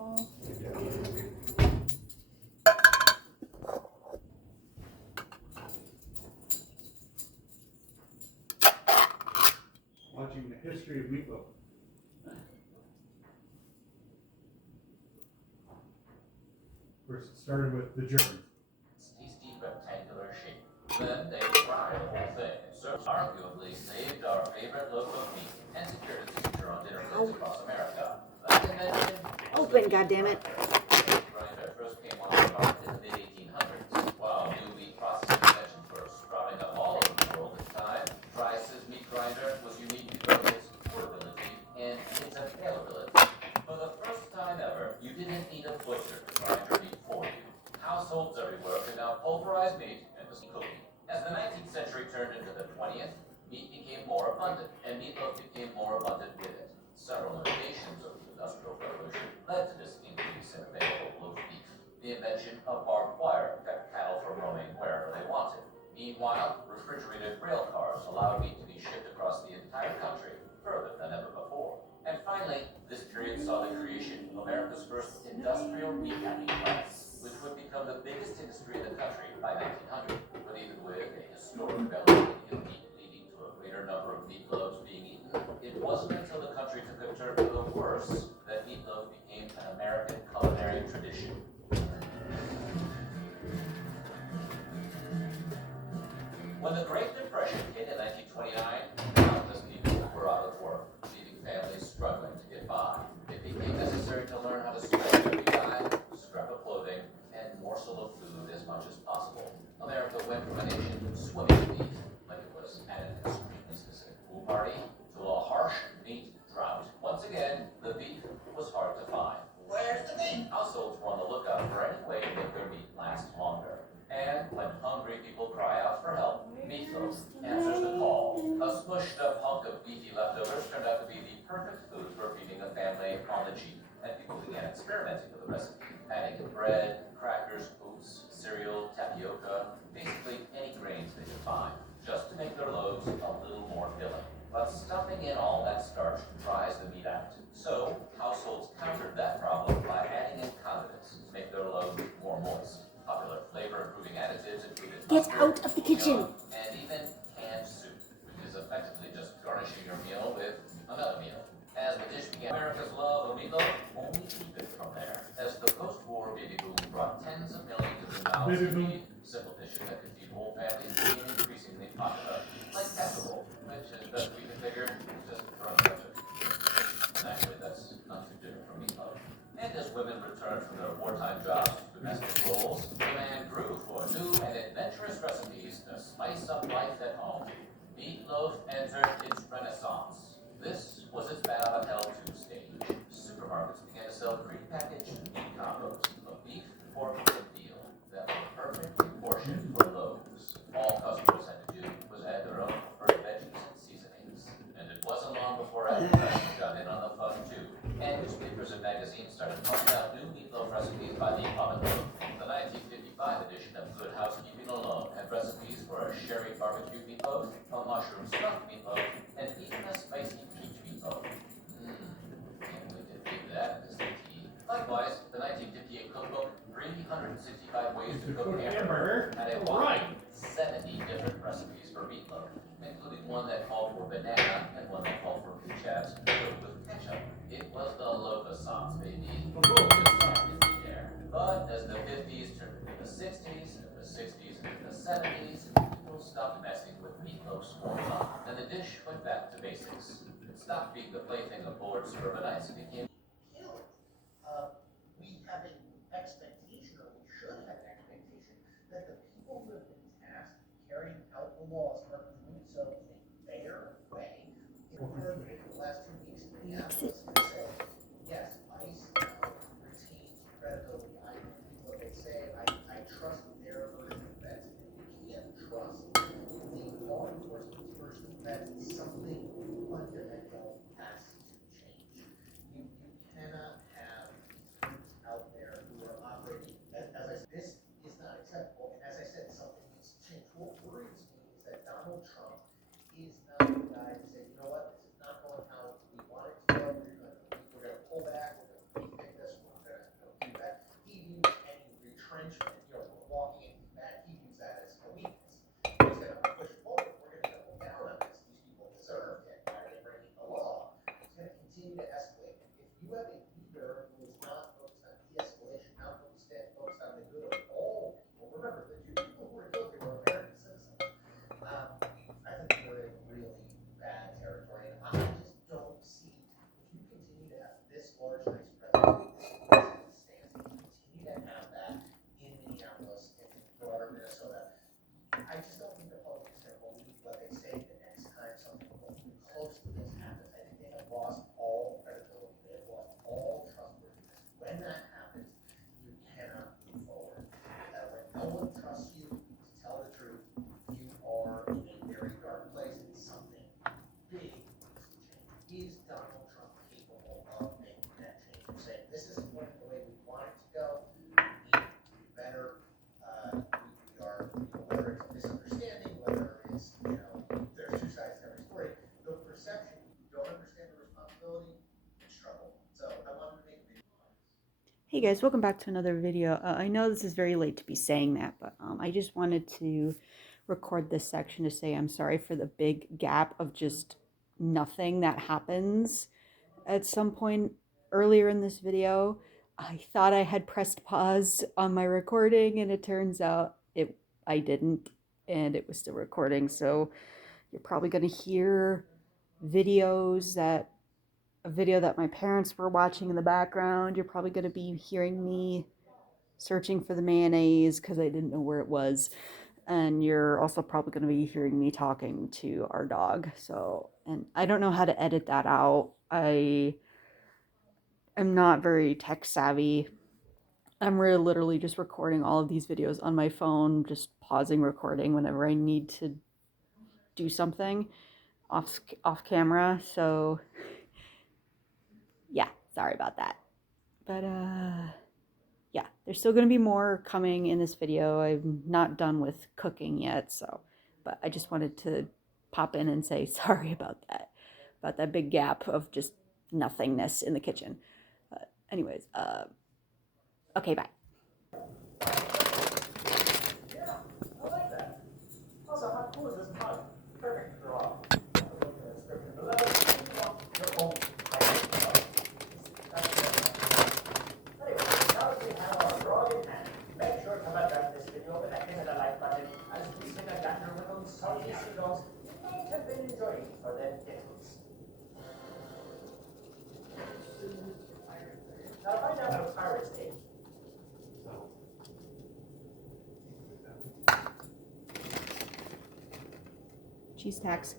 small. Watching the history of meatloaf. Of course, it started with the Germans. Tasty rectangular shape. Then they fried the whole thing. So arguably saved our favorite loaf of meat and secured its future on dinner plates across America. Open, goddammit. Grinder first came on the market in the mid-1800s. While new meat processing inventions were sprouting up all over the world at the time, Price's meat grinder was unique because of its portability and its availability. For the first time ever, you didn't need a butcher to grind your meat for you. Households everywhere could now pulverize meat and was cooking. As the 19th century turned into the 20th, meat became more abundant, and meatloaf became more abundant with it. Several innovations of the Industrial Revolution led to this increase in available loaf beef. The invention of barbed wire kept cattle from roaming wherever they wanted. Meanwhile, refrigerated rail cars allowed meat to be shipped across the entire country further than ever before. And finally, this period saw the creation of America's first industrial meatpacking plants, which would become the biggest industry in the country by 1900. But even with a historic availability of meat leading to a greater number of meatloaves being eaten, it wasn't until the country took a turn for the worse that meatloaf became an American culinary tradition. When the Great Depression hit in 1929, countless people were out of work, leaving families struggling to get by. It became necessary to learn how to scrap every dime, scrap of clothing, and morsel of food as much as possible. America went from a nation swimming in meat, like it was at an extremely specific pool party, to a harsh meat drought. Once again, the beef was hard to find. Where's the meat? Households were on the lookout for any way to make their meat last longer. And when hungry people cry out for help, meatloaf answers the call. A smushed up hunk of beefy leftovers turned out to be the perfect food for feeding a family on the cheap, and people began experimenting with the recipe, adding in bread, crackers, oats, cereal, tapioca, basically any grains they could find, just to make their loaves a little more filling. But stuffing in all that starch dries the meat out. So households countered that problem by adding in condiments to make their loaves more moist. Popular flavor-improving additives included Get mustard, out of the kitchen. and even canned soup, which is effectively just garnishing your meal with another meal. As the dish began, America's love of meatloaf only deepened from there. As the post-war baby boom brought tens of millions of new mouths to feed, simple dishes that could feed whole families became increasingly popular, like casserole, which is best we can figure is just throwing a bunch of and actually that's not too different from meatloaf. And as women returned from their wartime jobs to domestic roles, demand grew for new and adventurous recipes to spice up life at home. Meatloaf entered its renaissance. This was its bow to hell 2 stage. Supermarkets began to sell prepackaged meat combos of beef, pork, and veal that were perfectly portioned for loaves. All customers had to do was add their own preferred veggies and seasonings. And it wasn't long before advertising got in on the fun too. And newspapers and magazines started pumping out new meatloaf recipes by the common loaf. The 1955 edition of Good Housekeeping alone had recipes for a sherry barbecue meatloaf, a mushroom stuffed meatloaf, and even a spicy peach meatloaf. Can't wait to dig that as the tea. Likewise, the 1958 cookbook, 365 Ways to Cook Hamburger, had a whopping 70 different recipes for meatloaf, including one that called for banana and one that called for peaches filled with ketchup. It was the Locasans, baby. But as the 50s turned into the 60s, and the 60s into the 70s, people stopped messing with meatloaf's formula, and the dish went back to basics. It stopped being the plaything of bored suburbanites and became we have an expectation, or we should have an expectation, that the people who have been tasked carrying out the laws are doing so in a fair way. The last 2 weeks in Minneapolis, they say, yes, ICE retains credibility. What they say, I trust their version of events. You can't trust the law enforcement's version of events. Something fundamental has to change. You cannot have groups out there who are operating, as I said, this is not acceptable. And as I said, something needs to change. What worries me is that Donald Trump is not the guy to say, you know what, this is not going how we want it to go. We're going to is Donald Trump capable of making that change? Of saying, this isn't the way we want it to go, we need to do better, we are, whether it's a misunderstanding, whether it's, there's two sides to every story, the perception, you don't understand the responsibility, it's trouble. So I wanted to make a video. Hey guys, welcome back to another video. I know this is very late to be saying that, but I just wanted to record this section to say I'm sorry for the big gap of just nothing that happens at some point earlier in this video. I thought I had pressed pause on my recording and it turns out I didn't, and it was still recording. So you're probably going to hear a video that my parents were watching in the background. You're probably going to be hearing me searching for the mayonnaise because I didn't know where it was. And you're also probably going to be hearing me talking to our dog. So, and I don't know how to edit that out. I am not very tech savvy. I'm really literally just recording all of these videos on my phone, just pausing recording whenever I need to do something off camera. So yeah, sorry about that. But yeah, there's still going to be more coming in this video. I'm not done with cooking yet, but I just wanted to pop in and say sorry about that big gap of just nothingness in the kitchen. Anyways, okay, bye. Yeah, I like that. Also, how cool is this mug? Perfect for all. Your own. Anyway, now that we have our drawing in hand, make sure to come back to this video with a hit of the like button as we sing a gander with those salty seagulls you might have been enjoying for their tickles. Now find out how pirates taste. Cheese tax.